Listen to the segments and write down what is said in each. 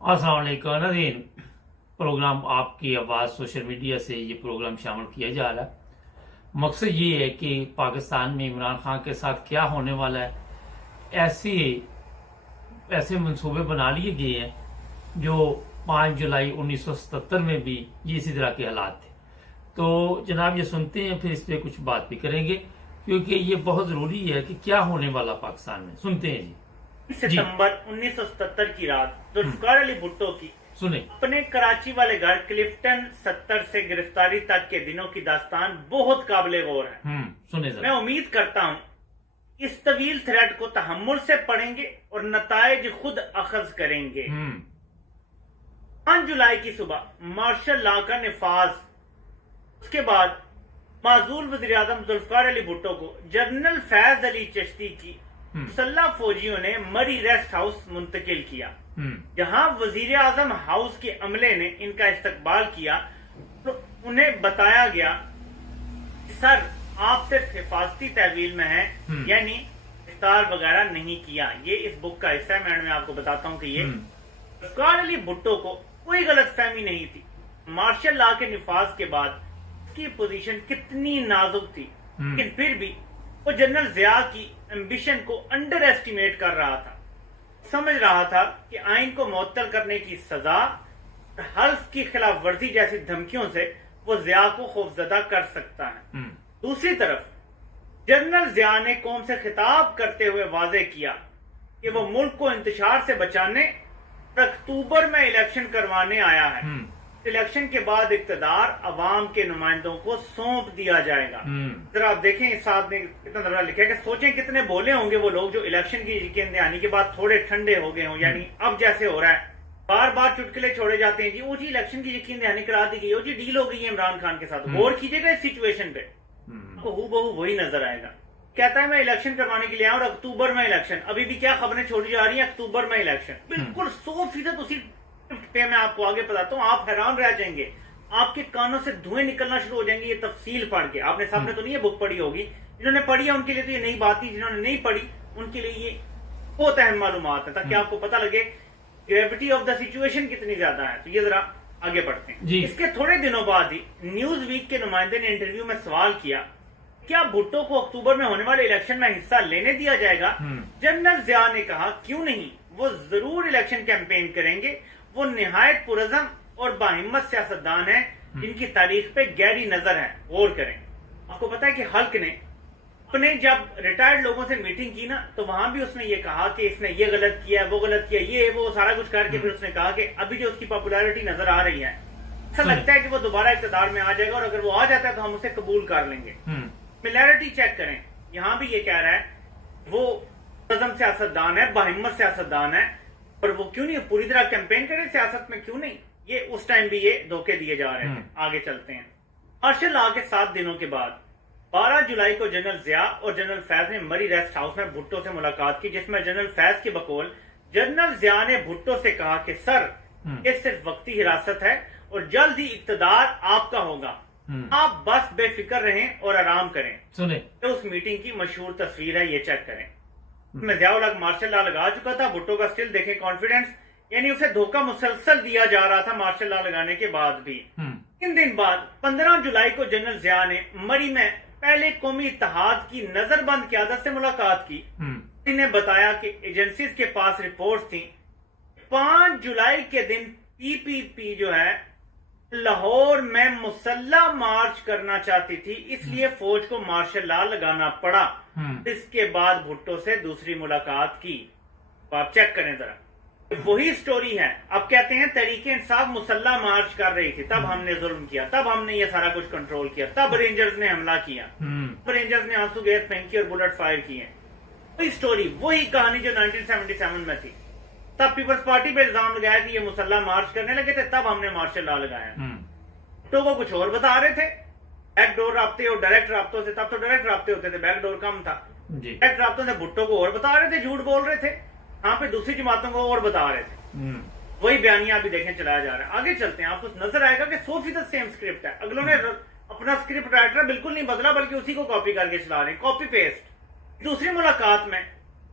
अस्सलाम वालेकुम नाज़रीन। प्रोग्राम आपकी आवाज़ सोशल मीडिया से ये प्रोग्राम शामिल किया जा रहा है। मकसद ये है कि पाकिस्तान में इमरान खान के साथ क्या होने वाला है, ऐसे ऐसे मंसूबे बना लिए गए हैं जो 5 जुलाई 1977 में भी ये इसी तरह के हालात थे। तो जनाब ये सुनते हैं, फिर इस पर कुछ बात भी करेंगे, क्योंकि ये बहुत ज़रूरी है कि क्या होने वाला पाकिस्तान में। सुनते हैं जी। सितंबर 1977 की रात जुल्फकार अली भुट्टो की सुने। अपने कराची वाले घर क्लिफ्टन 70 से गिरफ्तारी तक के दिनों की दास्तान बहुत काबिले गौर है। सुने मैं जरा। उम्मीद करता हूँ इस तवील थ्रेड को तहम्मुल से पढ़ेंगे और नताइज खुद अखज करेंगे। 5 जुलाई की सुबह मार्शल लॉ का निफाज, उसके बाद माजूल वज़ीर आज़म जुल्फकार अली भुट्टो को जनरल फैज अली चिश्ती की मुसल्लह फौजियों ने मरी रेस्ट हाउस मुंतकिल किया, जहां वजीर आजम हाउस के अमले ने इनका इस्तकबाल किया। तो उन्हें बताया गया, सर आप सिर्फ हिफाजती तहवील में हैं, यानी इफ्तार वगैरह नहीं किया। ये इस बुक का हिस्सा है। मैं आपको बताता हूँ कि ये जुल्फकार अली भुट्टो को कोई गलत फहमी नहीं थी। मार्शल लॉ के निफाज के बाद उसकी पोजीशन कितनी नाजुक थी, लेकिन फिर भी वो जनरल जिया की एम्बिशन को अंडर एस्टिमेट कर रहा था। समझ रहा था कि आइन को मुअत्तल करने की सजा, हल्फ की खिलाफ वर्जी जैसी धमकियों से वो जिया को खौफजदा कर सकता है। दूसरी तरफ जनरल जिया ने कौम से खिताब करते हुए वाजे किया कि वो मुल्क को इंतशार से बचाने और अक्टूबर में इलेक्शन करवाने आया है। इलेक्शन के बाद इक्तदार अवाम के नुमाइंदों को सौंप दिया जाएगा। जरा आप देखें, इस साहब ने कितना जरा लिखा है कि सोचें कितने बोले होंगे वो लोग जो इलेक्शन की यकीन दहानी के बाद थोड़े ठंडे हो गए हों। यानी अब जैसे हो रहा है, बार बार चुटकुले छोड़े जाते हैं, जी वो जी इलेक्शन की यकीन दहानी करा दी गई, वो जी डील हो गई है इमरान खान के साथ। गौर कीजिएगा इस सिचुएशन पे, आपको हूबहू वही नजर आएगा। कहता है मैं इलेक्शन करवाने के लिए आया और अक्टूबर में इलेक्शन। अभी भी क्या खबरें छोड़ी जा रही है, अक्टूबर में इलेक्शन। बिल्कुल 100% उसी पे मैं आपको आगे बताता हूँ, आप हैरान रह जाएंगे, आपके कानों से धुएं निकलना शुरू हो जाएंगे ये तफसील पढ़ के। आपने सामने तो नहीं ये बुक पढ़ी होगी, जिन्होंने पढ़ी है उनके लिए तो ये नई बात थी, जिन्होंने नहीं पढ़ी उनके लिए ये बहुत अहम मालूमात है, ताकि आपको पता लगे ग्रेविटी ऑफ द सिचुएशन कितनी ज्यादा है। तो ये जरा आगे बढ़ते हैं। इसके थोड़े दिनों बाद ही न्यूज वीक के नुमाइंदे ने इंटरव्यू में सवाल किया, क्या भुट्टो को अक्टूबर में होने वाले इलेक्शन में हिस्सा लेने दिया जाएगा? जनरल जिया ने कहा, क्यों नहीं, वो जरूर इलेक्शन कैंपेन करेंगे। वो निहायत पुरज़म और बाहिम्मत सियासतदान है, जिनकी तारीख पे गहरी नजर है, गौर करें। आपको पता है कि हल्क ने अपने जब रिटायर्ड लोगों से मीटिंग की ना, तो वहां भी उसने ये कहा कि इसने ये गलत किया, वो गलत किया, ये वो सारा कुछ करके फिर उसने कहा कि अभी जो उसकी पॉपुलैरिटी नजर आ रही है, ऐसा लगता है कि वो दोबारा इक़्तिदार में आ जाएगा, और अगर वो आ जाता है तो हम उसे कबूल कर लेंगे। सिमिलैरिटी चेक करें, यहां भी ये कह रहा है वो पुरज़म सियासतदान है, बाहिम्मत सियासतदान है, पर वो क्यों नहीं पूरी तरह कैंपेन करे सियासत में, क्यों नहीं? ये उस टाइम भी ये धोखे दिए जा रहे थे। आगे चलते हैं। मार्शल लॉ के 7 दिनों के बाद 12 जुलाई को जनरल जिया और जनरल फैज ने मरी रेस्ट हाउस में भुट्टो से मुलाकात की, जिसमें जनरल फैज के बकौल जनरल जिया ने भुट्टो से कहा कि सर ये सिर्फ वक्ती हिरासत है और जल्द ही इक्तदार आपका होगा, आप बस बेफिक्र रहें और आराम करें। सुने तो उस मीटिंग की मशहूर तस्वीर है, ये चेक करें। में जिया मार्शल लॉ लगा चुका था, भुट्टो का स्टिल देखें कॉन्फिडेंस, यानी उसे धोखा मुसलसल दिया जा रहा था मार्शल लॉ लगाने के बाद भी। 3 दिन बाद 15 जुलाई को जनरल जिया ने मरी में पहले कौमी इत्तेहाद की नजरबंद क़यादत से मुलाकात की। इन्हें बताया कि एजेंसीज के पास रिपोर्ट थी, 5 जुलाई के दिन पीपीपी जो है लाहौर में मुसल्ला मार्च करना चाहती थी, इसलिए फौज को मार्शल लॉ लगाना पड़ा। इसके बाद भुट्टो से दूसरी मुलाकात की। तो आप चेक करें जरा, वही स्टोरी है। अब कहते हैं तरीके इंसाफ मुसल्ला मार्च कर रही थी, तब हमने जुल्म किया, तब हमने ये सारा कुछ कंट्रोल किया, तब रेंजर्स ने हमला किया, तब रेंजर्स ने आंसू गैस फेंकी और बुलेट फायर किए। वही स्टोरी, वही कहानी जो 1977 में थी। तब पीपल्स पार्टी पे इल्जाम लगाया कि ये मुसल्ला मार्च करने लगे थे, तब हमने मार्शल लॉ लगाया। तो वो कुछ और बता रहे थे, बैकडोर राब्ते और डायरेक्ट राब्तों से। तब तो डायरेक्ट राब्ते होते थे, बैकडोर कम था। डायरेक्ट राब्तों से भुट्टो को और बता रहे थे, झूठ बोल रहे थे, यहाँ पे दूसरी जमातों को और बता रहे थे। वही बयानिया अभी देखें चलाया जा रहा है। आगे चलते हैं, आपको नजर आएगा कि 100% सेम स्क्रिप्ट है। अगलों ने अपना स्क्रिप्ट राइटर बिल्कुल नहीं बदला, बल्कि उसी को कॉपी करके चला रहे हैं, कॉपी पेस्ट। दूसरी मुलाकात में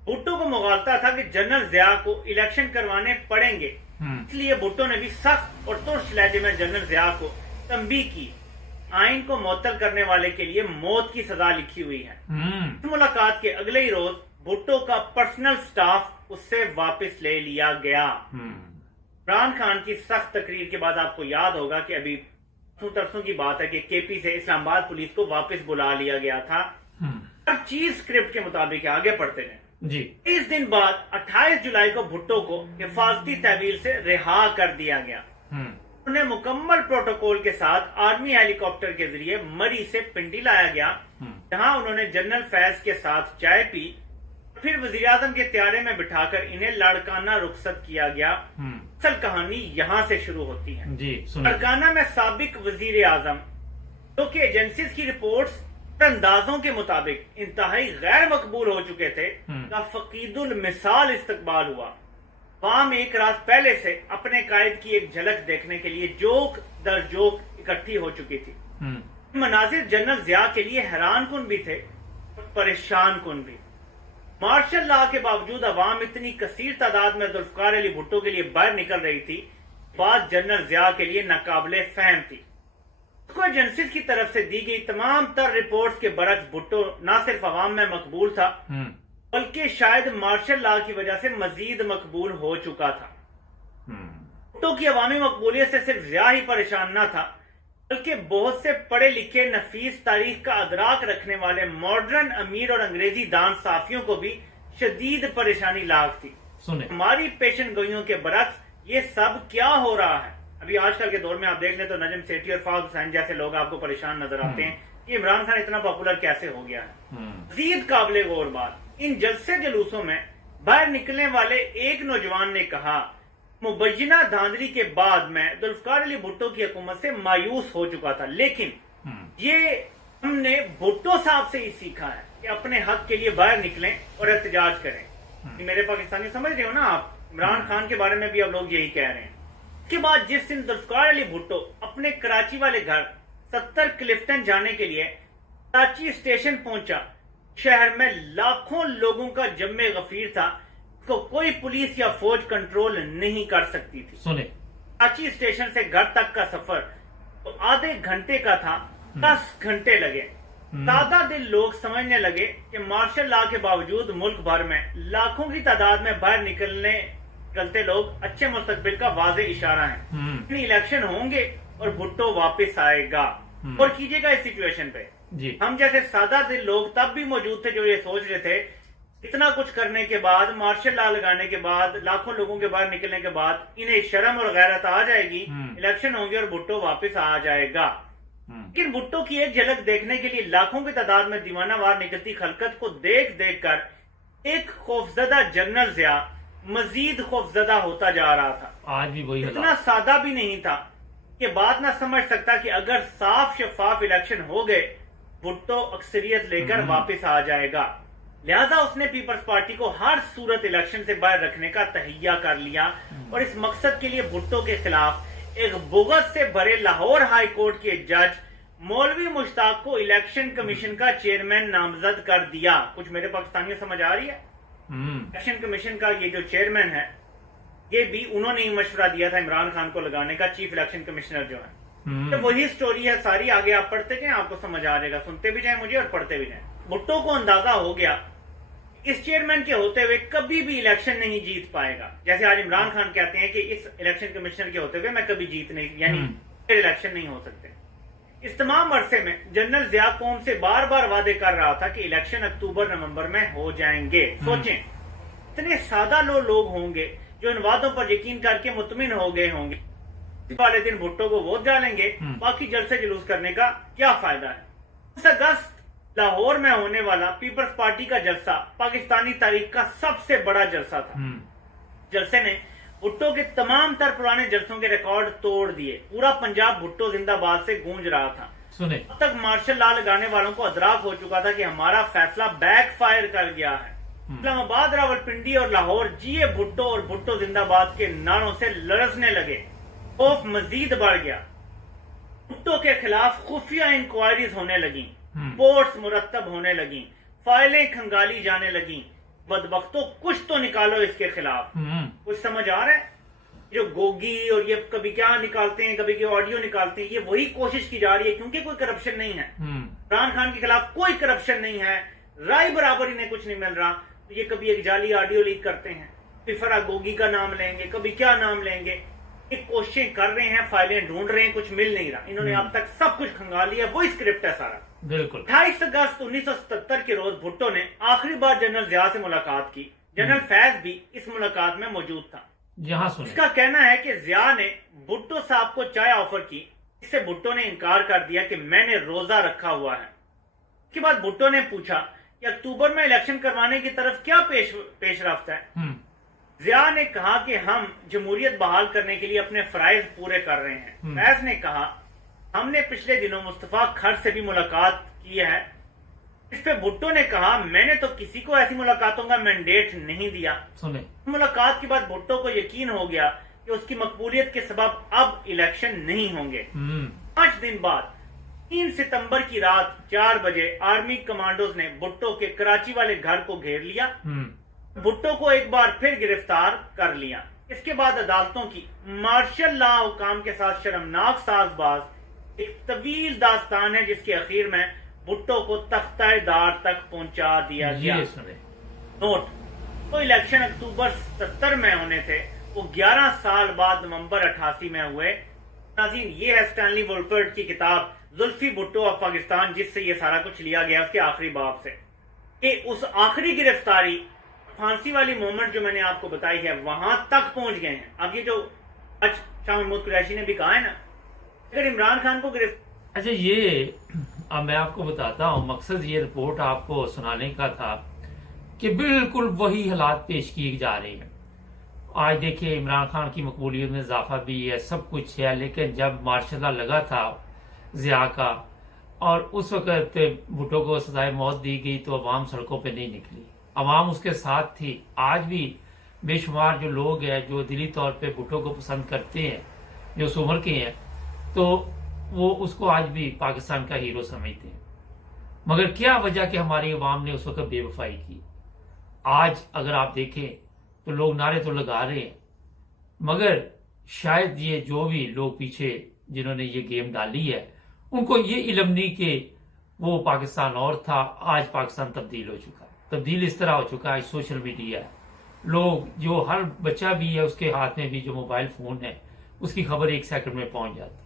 भुट्टो को मुगालता था कि जनरल जिया को इलेक्शन करवाने पड़ेंगे, इसलिए भुट्टो ने भी सख्त और तुर्श लहजे में जनरल जिया को तंबीह की। आइन को मुअत्तल करने वाले के लिए मौत की सजा लिखी हुई है। इस मुलाकात के अगले ही रोज भुट्टो का पर्सनल स्टाफ उससे वापस ले लिया गया। इमरान खान की सख्त तकरीर के बाद आपको याद होगा कि अभी तरसों की बात है कि केपी से इस्लामाबाद पुलिस को वापस बुला लिया गया था। हर चीज स्क्रिप्ट के मुताबिक आगे पढ़ते गए जी। 30 दिन बाद 28 जुलाई को भुट्टो को हिफाजती तहवील से रिहा कर दिया गया। उन्हें मुकम्मल प्रोटोकॉल के साथ आर्मी हेलीकॉप्टर के जरिए मरी से पिंडी लाया गया, जहां उन्होंने जनरल फैज के साथ चाय पी। फिर वजीर आजम के त्यारे में बिठाकर इन्हें लाड़काना रुखसत किया गया। असल कहानी यहाँ से शुरू होती है जी। लाड़काना में साबिक वजीर आजम, जो कि एजेंसीज की रिपोर्ट्स अंदाजों के मुताबिक इंतहाई गैर मकबूल हो चुके थे, का फकीदुल मिसाल इस्तकबाल हुआ। वाम एक रात पहले से अपने कायद की एक झलक देखने के लिए जोक दर जोक इकट्ठी हो चुकी थी। मनाजिर जनरल जिया के लिए हैरान कुन भी थे और परेशान कुन भी। मार्शल लॉ के बावजूद अवाम इतनी कसीर तादाद में जुल्फकार अली भुट्टो के लिए बाहर निकल रही थी, बात जनरल जिया के लिए नाकाबिले फहम थी। उसको एजेंसीज की तरफ से दी गई तमाम तर रिपोर्ट्स के बरक्स भुट्टो न सिर्फ अवाम में मकबूल था, बल्कि शायद मार्शल लॉ की वजह से मजीद मकबूल हो चुका था। भुट्टो की अवामी मकबूलियत से सिर्फ जिया ही परेशान न था, बल्कि बहुत से पढ़े लिखे नफीस तारीख का अदराक रखने वाले मॉडर्न अमीर और अंग्रेजी दान साफियों को भी शदीद परेशानी लाग थी। हमारी पेशन गोइयों के बरक्स ये सब क्या हो रहा है? अभी आजकल के दौर में आप देख लें तो नजम सेठी और फाज हुसैन जैसे लोग आपको परेशान नजर आते हैं कि इमरान खान इतना पॉपुलर कैसे हो गया है। मजीद काबिले गौर बात, इन जलसे जुलूसों में बाहर निकलने वाले एक नौजवान ने कहा, मुबैना धांधली के बाद मैं जुल्फकार अली भुट्टो की हुकूमत से मायूस हो चुका था, लेकिन ये हमने भुट्टो साहब से ही सीखा है कि अपने हक के लिए बाहर निकलें और एहतजाज करें। मेरे पाकिस्तानी समझ रहे हो ना आप? इमरान खान के बारे में भी अब लोग यही कह रहे हैं। इसके बाद जिस दिन जुल्फकार अली भुट्टो अपने कराची वाले घर 70 क्लिफ्टन जाने के लिए कराची स्टेशन पहुंचा, शहर में लाखों लोगों का जम्मे गफीर था, को कोई पुलिस या फौज कंट्रोल नहीं कर सकती थी। कराची स्टेशन से घर तक का सफर तो आधे घंटे का था, 10 घंटे लगे। सादा दिल लोग समझने लगे कि मार्शल लॉ के बावजूद मुल्क भर में लाखों की तादाद में बाहर निकलते लोग अच्छे मुस्तकबिल का वाज़े इशारा है। इलेक्शन होंगे और भुट्टो वापस आएगा। और कीजिएगा इस सिचुएशन पे जी। हम जैसे सादा दिल लोग तब भी मौजूद थे जो ये सोच रहे थे इतना कुछ करने के बाद, मार्शल लॉ लगाने के बाद, लाखों लोगों के बाहर निकलने के बाद इन्हें शर्म और गैरत आ जाएगी, इलेक्शन होंगे और भुट्टो वापस आ जाएगा। लेकिन भुट्टो की एक झलक देखने के लिए लाखों की तादाद में दीवाना वार निकलती खलकत को देख देख कर एक खौफजदा जनरल जिया मजीद खौफजदा होता जा रहा था। आज भी वही इतना सादा भी नहीं था कि बात ना समझ सकता कि अगर साफ शफाफ इलेक्शन हो गए भुट्टो अक्सरियत लेकर वापस आ जाएगा। लिहाजा उसने पीपल्स पार्टी को हर सूरत इलेक्शन से बाहर रखने का तहैया कर लिया और इस मकसद के लिए भुट्टो के खिलाफ एक बुगत से भरे लाहौर हाई कोर्ट के जज मौलवी मुश्ताक को इलेक्शन कमीशन का चेयरमैन नामजद कर दिया। कुछ मेरे पाकिस्तानियों समझ आ रही है? इलेक्शन कमीशन का ये जो चेयरमैन है, ये भी उन्होंने ही मशवरा दिया था इमरान खान को लगाने का, चीफ इलेक्शन कमिश्नर जो है। तो वही स्टोरी है सारी, आगे आप पढ़ते जाए आपको समझ आ जाएगा, सुनते भी जाए मुझे और पढ़ते भी जाए। भुट्टो को अंदाजा हो गया इस चेयरमैन के होते हुए कभी भी इलेक्शन नहीं जीत पाएगा। जैसे आज इमरान खान कहते हैं कि इस इलेक्शन कमिश्नर के होते हुए मैं कभी जीत नहीं, यानी इलेक्शन नहीं हो सकते। इस तमाम अरसे में जनरल जिया कौम से बार बार वादे कर रहा था कि इलेक्शन अक्टूबर नवंबर में हो जाएंगे। सोचें, इतने सादा लोग होंगे जो इन वादों पर यकीन करके मुतमिन हो गए होंगे, वाले दिन भुट्टो को वोट डालेंगे, बाकी जलसे जुलूस करने का क्या फायदा है। 10 अगस्त लाहौर में होने वाला पीपल्स पार्टी का जलसा पाकिस्तानी तारीख का सबसे बड़ा जलसा था। जलसे ने भुट्टो के तमाम तर पुराने जलसों के रिकॉर्ड तोड़ दिए। पूरा पंजाब भुट्टो जिंदाबाद से गूंज रहा था। अब तक मार्शल लॉ लगाने वालों को अदराक हो चुका था कि हमारा फैसला बैकफायर कर गया है। इस्लामाबाद, रावलपिंडी और लाहौर जिए भुट्टो और भुट्टो जिंदाबाद के नारों से लरसने लगे। खौफ मजीद बढ़ गया। भुट्टो के खिलाफ खुफिया इंक्वायरीज होने लगी, रिपोर्ट्स मुरतब होने लगी, फाइलें खंगाली जाने लगी। बदबख्तों कुछ तो निकालो इसके खिलाफ। कुछ समझ आ रहा है? जो गोगी और ये कभी क्या निकालते हैं, कभी क्या ऑडियो निकालते हैं, ये वही कोशिश की जा रही है, क्योंकि कोई करप्शन नहीं है। इमरान खान के खिलाफ कोई करप्शन नहीं है, राय बराबर इन्हें कुछ नहीं मिल रहा, तो ये कभी एक जाली ऑडियो लीक करते हैं, फिर फरा गोगी का नाम लेंगे, कभी क्या नाम लेंगे, एक कोशिशें कर रहे हैं, फाइलें ढूंढ रहे हैं, कुछ मिल नहीं रहा। इन्होंने अब तक सब कुछ खंगाल लिया, वही स्क्रिप्ट है सारा। बिल्कुल। 28 अगस्त 1977 के रोज भुट्टो ने आखिरी बार जनरल जिया से मुलाकात की। जनरल फैज भी इस मुलाकात में मौजूद था। यहाँ सुने। इसका कहना है कि जिया ने भुट्टो साहब को चाय ऑफर की, इससे भुट्टो ने इनकार कर दिया कि मैंने रोजा रखा हुआ है। इसके बाद भुट्टो ने पूछा कि अक्टूबर में इलेक्शन करवाने की तरफ क्या पेशरफ्त है। जिया ने कहा कि हम जमहूरियत बहाल करने के लिए अपने फराइज पूरे कर रहे हैं। फैज ने कहा हमने पिछले दिनों मुस्तफा खर से भी मुलाकात की है। इस पे भुट्टो ने कहा मैंने तो किसी को ऐसी मुलाकातों का मैंडेट नहीं दिया। सुने। मुलाकात के बाद भुट्टो को यकीन हो गया कि उसकी मकबूलियत के सबब अब इलेक्शन नहीं होंगे। 5 दिन बाद 3 सितंबर की रात 4 बजे आर्मी कमांडोज ने भुट्टो के कराची वाले घर को घेर लिया। भुट्टो को एक बार फिर गिरफ्तार कर लिया। इसके बाद अदालतों की मार्शल लॉ हुकाम के साथ शर्मनाक साजबाज एक तवील दास्तान है, जिसके आखिर में भुट्टो को तख्तादार तक पहुंचा दिया गया। नोट, तो इलेक्शन अक्टूबर 77 में होने थे, वो 11 साल बाद नवंबर 88 में हुए। नाज़रीन, ये है स्टैनली वोल्पर्ट की किताब जुल्फी भुट्टो ऑफ पाकिस्तान, जिससे ये सारा कुछ लिया गया उसके आखिरी बाब से, कि उस आखिरी गिरफ्तारी फांसी वाली मोमेंट जो मैंने आपको बताई है वहां तक पहुंच गए हैं। अब ये जो आज शाह महमूद कुरैशी ने भी कहा है ना, अगर इमरान खान को अच्छा, ये अब मैं आपको बताता हूँ, मकसद ये रिपोर्ट आपको सुनाने का था कि बिल्कुल वही हालात पेश किए जा रहे हैं। आज देखिए इमरान खान की मकबूलियत में इजाफा भी है, सब कुछ है, लेकिन जब मार्शल लॉ लगा था जिया का और उस वक्त भुट्टो को सजाए मौत दी गई तो अवाम सड़कों पे नहीं निकली, अवाम उसके साथ थी। आज भी बेशुमार जो लोग हैं जो दिली तौर पे भुट्टो को पसंद करते हैं, जो उस उम्र के हैं, तो वो उसको आज भी पाकिस्तान का हीरो समझते हैं। मगर क्या वजह कि हमारी अवाम ने उस वक्त बेवफाई की। आज अगर आप देखें तो लोग नारे तो लगा रहे हैं, मगर शायद ये जो भी लोग पीछे जिन्होंने ये गेम डाली है उनको ये इल्म नहीं कि वो पाकिस्तान और था, आज पाकिस्तान तब्दील हो चुका है। तब्दील इस तरह हो चुका है, सोशल मीडिया है, लोग जो हर बच्चा भी है उसके हाथ में भी जो मोबाइल फोन है उसकी खबर 1 सेकंड में पहुंच जाती।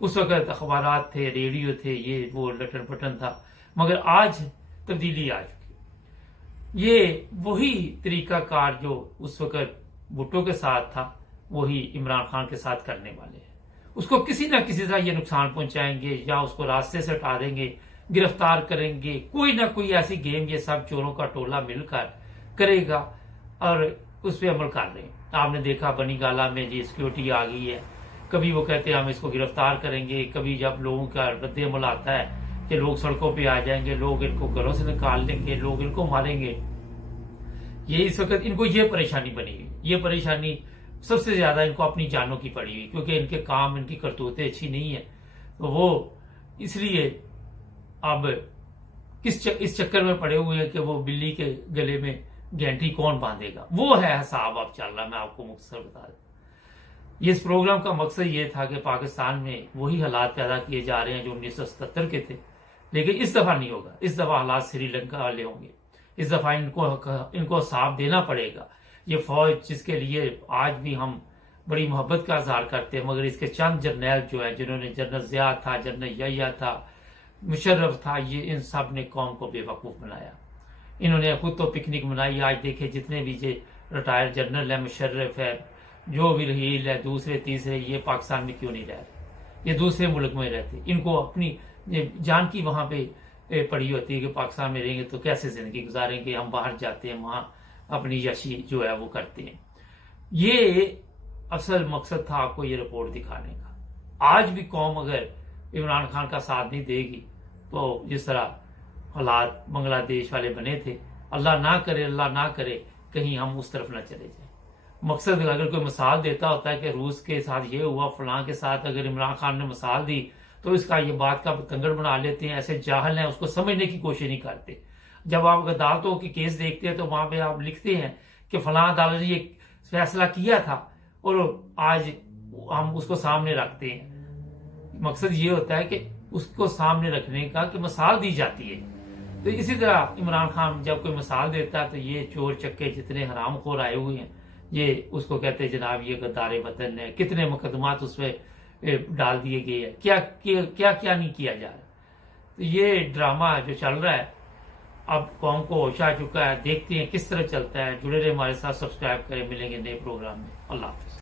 उस वक्त अखबारात थे, रेडियो थे, ये वो लटन पटन था, मगर आज तब्दीली आ चुकी। ये वही तरीकाकार जो उस वक्त भुट्टो के साथ था वही इमरान खान के साथ करने वाले हैं। उसको किसी ना किसी तरह ये नुकसान पहुंचाएंगे या उसको रास्ते से हटा देंगे, गिरफ्तार करेंगे, कोई ना कोई ऐसी गेम ये सब चोरों का टोला मिलकर करेगा और उस पर अमल कर रहे हैं। आपने देखा बनी गाला में जी सिक्योरिटी आ गई है, कभी वो कहते हैं हम इसको गिरफ्तार करेंगे, कभी जब लोगों का रद्द-ए-अमल आता है कि लोग सड़कों पे आ जाएंगे, लोग इनको घरों से निकाल लेंगे, लोग इनको मारेंगे। ये इस वक्त इनको ये परेशानी बनी हुई, ये परेशानी सबसे ज्यादा इनको अपनी जानों की पड़ी हुई, क्योंकि इनके काम, इनकी करतूतें अच्छी नहीं है, तो वो इसलिए अब इस चक्कर में पड़े हुए हैं कि वो बिल्ली के गले में घंटी कौन बांधेगा, वो है हिसाब अब चल रहा। मैं आपको मुख्तसर बता दूं, इस प्रोग्राम का मकसद ये था कि पाकिस्तान में वही हालात पैदा किए जा रहे हैं जो 1977 के थे, लेकिन इस दफा नहीं होगा। इस दफा हालात श्रीलंका वाले होंगे। इस दफा इनको साफ देना पड़ेगा। ये फौज जिसके लिए आज भी हम बड़ी मोहब्बत का इजहार करते हैं, मगर इसके चंद जर्नैल जो है, जिन्होंने जनरल जिया था, जनरल यहिया था, मुशर्रफ था, ये इन सब ने कौम को बेवकूफ बनाया। इन्होंने खुद तो पिकनिक मनाई। आज देखे जितने भी ये रिटायर्ड जनरल है, मुशर्रफ है, जो भी रहील है, दूसरे तीसरे, ये पाकिस्तान में क्यों नहीं रह रहे, ये दूसरे मुल्क में रहते। इनको अपनी जान की वहां पे पड़ी होती है कि पाकिस्तान में रहेंगे तो कैसे जिंदगी गुजारेंगे, हम बाहर जाते हैं, वहां अपनी यशी जो है वो करते हैं। ये असल मकसद था आपको ये रिपोर्ट दिखाने का। आज भी कौम अगर इमरान खान का साथ नहीं देगी तो जिस तरह हालात बांग्लादेश वाले बने थे, अल्लाह ना करे कहीं हम उस तरफ ना चले जाए। मकसद अगर कोई मिसाल देता होता है कि रूस के साथ ये हुआ, फलां के साथ, अगर इमरान खान ने मिसाल दी तो इसका ये बात का तंगड़ बना लेते हैं। ऐसे जाहल हैं, उसको समझने की कोशिश नहीं करते। जब आप अदालतों के केस देखते हैं तो वहां पे आप लिखते हैं कि फलां अदालत ने ये फैसला किया था और आज हम उसको सामने रखते हैं। मकसद ये होता है कि उसको सामने रखने का कि मिसाल दी जाती है। तो इसी तरह इमरान खान जब कोई मिसाल देता है तो ये चोर चक्के जितने हरामखोर आए हुए हैं ये उसको कहते हैं जनाब ये गद्दार वतन है, कितने मुकदमात उस पर डाल दिए गए हैं, क्या क्या नहीं किया जा रहा। तो ये ड्रामा जो चल रहा है अब कौम को होश आ चुका है। देखते हैं किस तरह चलता है। जुड़े रहे हमारे साथ, सब्सक्राइब करें। मिलेंगे नए प्रोग्राम में। अल्लाह हाफिज।